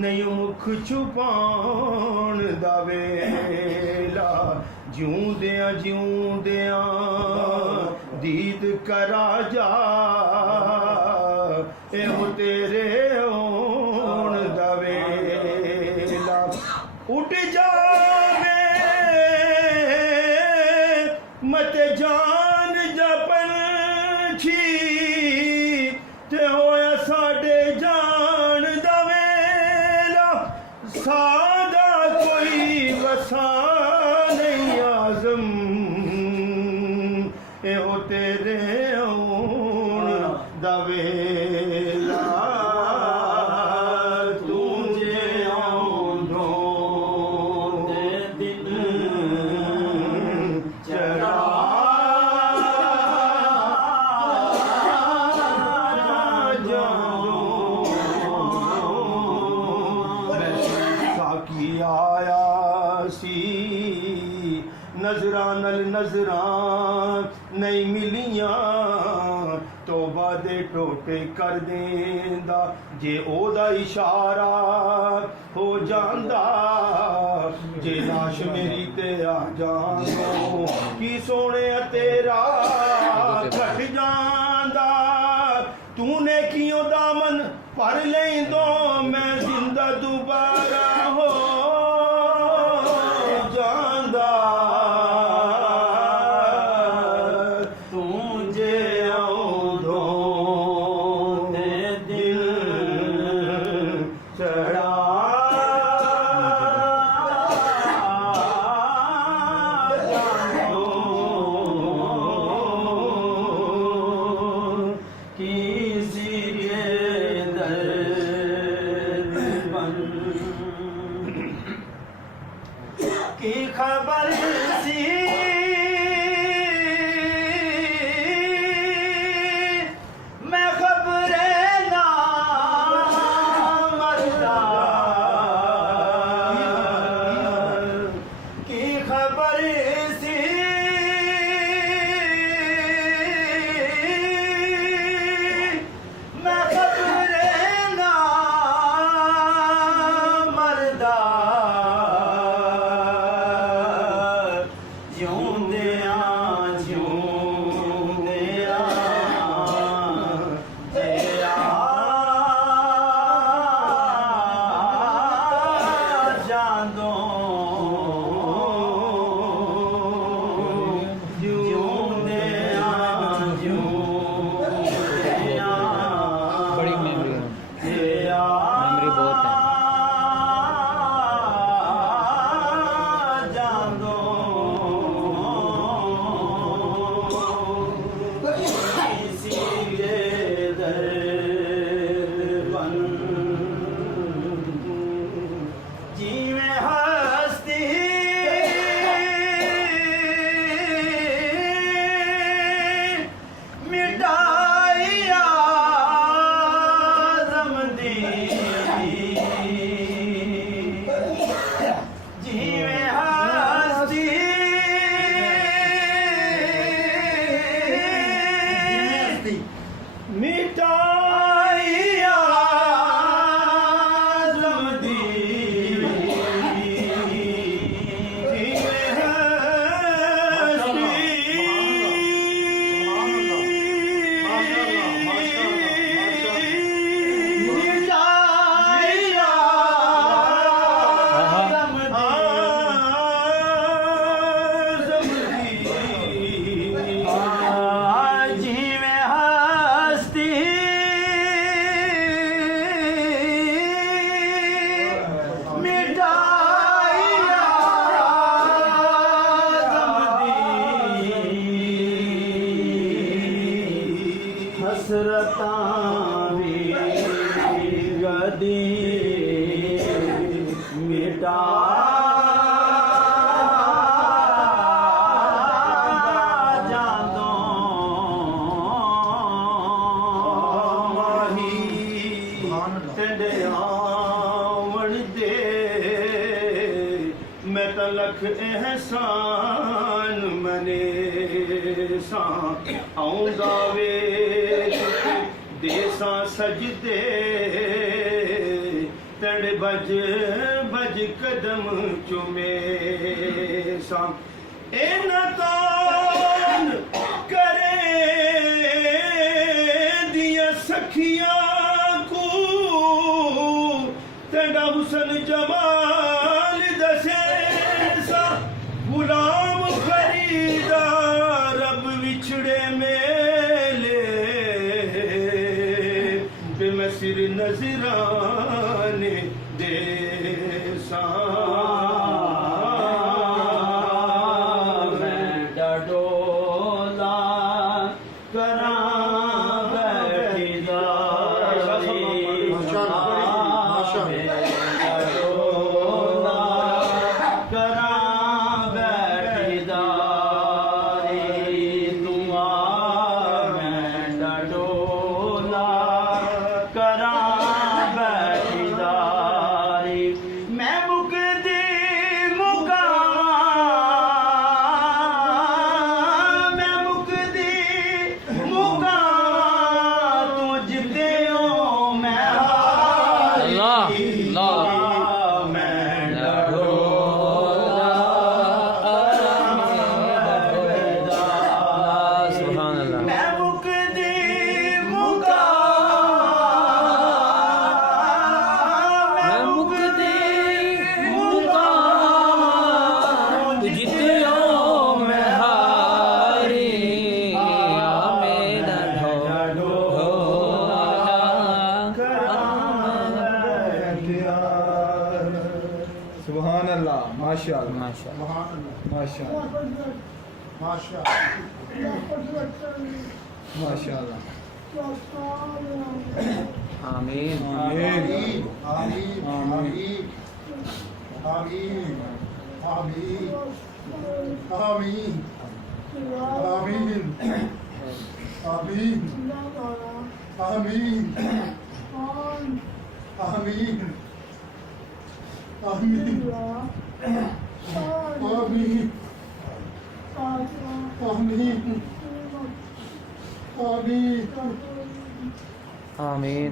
नहीं मुख छुपाण दा वेला जिਉਂਦਿਆਂ दीद करा जा ਇਹੋ तेरे होण दा वेला उठ जावे मत जान जपन छी ते होया साडे जान दा वेला सादा कोई वसा नहीं आज़म ਇਹੋ तेरे होण दा वेला नजरां नल नजरां नहीं मिलियां तौबा दे टोटे कर देंदा जे ओदा इशारा हो जांदा जे लाश मेरी ते आ जानो की सोने तेरा घट जांदा तूने कियों दामन पर लेंदो मैं जिंदा दोबारा हो जांदा की खबर सी मैं खबरे ना मरदा की खबर सी मैं खबरे ना मरदा हसरतां भी गदी मिटा जांदो माही तेरे आवण दे मैं तो लख एहसान मने सा आऊंदा वे देसां सजदे ਤੜ ਬਜ ਬਜ ਕਦਮ ਚੁਮੇ ਸਾਂ ਇਹਨਾਂ ਕੌਣ ਕਰੇ ਦੀਆਂ ਸਖੀਆਂ ਕੋ ਤੇਰਾ ਹੁਸਨ ਜਮਾਲ ਦਸੇ ਸਾ ਗੁਲਾਮ ਖਰੀਦਾ ਰੱਬ ਵਿਛੜੇ ਮੇਲੇ ਬੇ ਮੈਂ ਸਿਰ ਨਜ਼ਰਾਨੇ ਦੇ ਸਾਂ माशाअल्लाह आमीन आमीन आमीन आमीन आमीन आमीन आमीन आमीन आमीन आमीन आमीन आमीन आमीन आमीन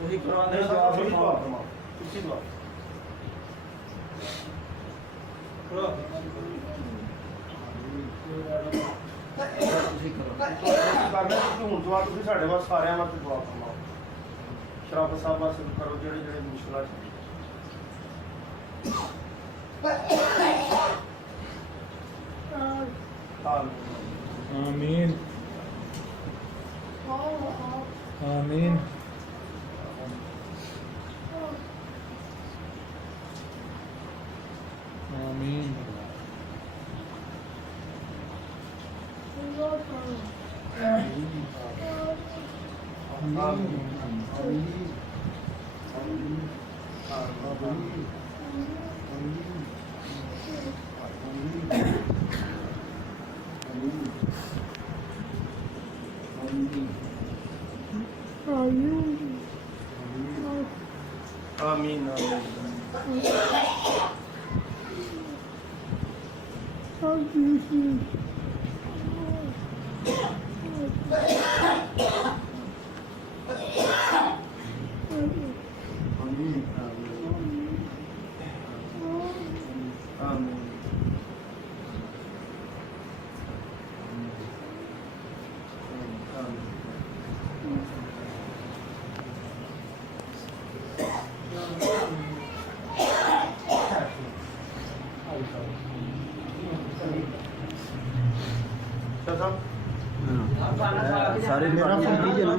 ਤੁਸੀਂ ਕਰਾਉਂਦੇ ਜਵਾਬ ਨਹੀਂ ਪਾਉਣਾ ਤੁਸੀਂ ਦੁਆ ਤੁਸੀਂ ਕਰੋ ਹੁਣ ਦੁਆ ਤੁਸੀਂ ਸਾਡੇ ਵਾਸਤੇ ਸਾਰਿਆਂ ਵਾਸਤੇ ਦੁਆ ਕਰਨਾ ਸ਼ਰਾਬ ਸਾਹਿਬ ਵਾਸਤੇ ਕਰੋ ਜਿਹੜੇ ਜਿਹੜੇ ਮੁਸ਼ਕਲਾਂ ਚ आमीन आमीन आमीन आमीन ਸਾਹਿਬ ਸਾਰੇ ਮੇਰਾ ਫਰਜ਼ ਹੈ ਨਾ।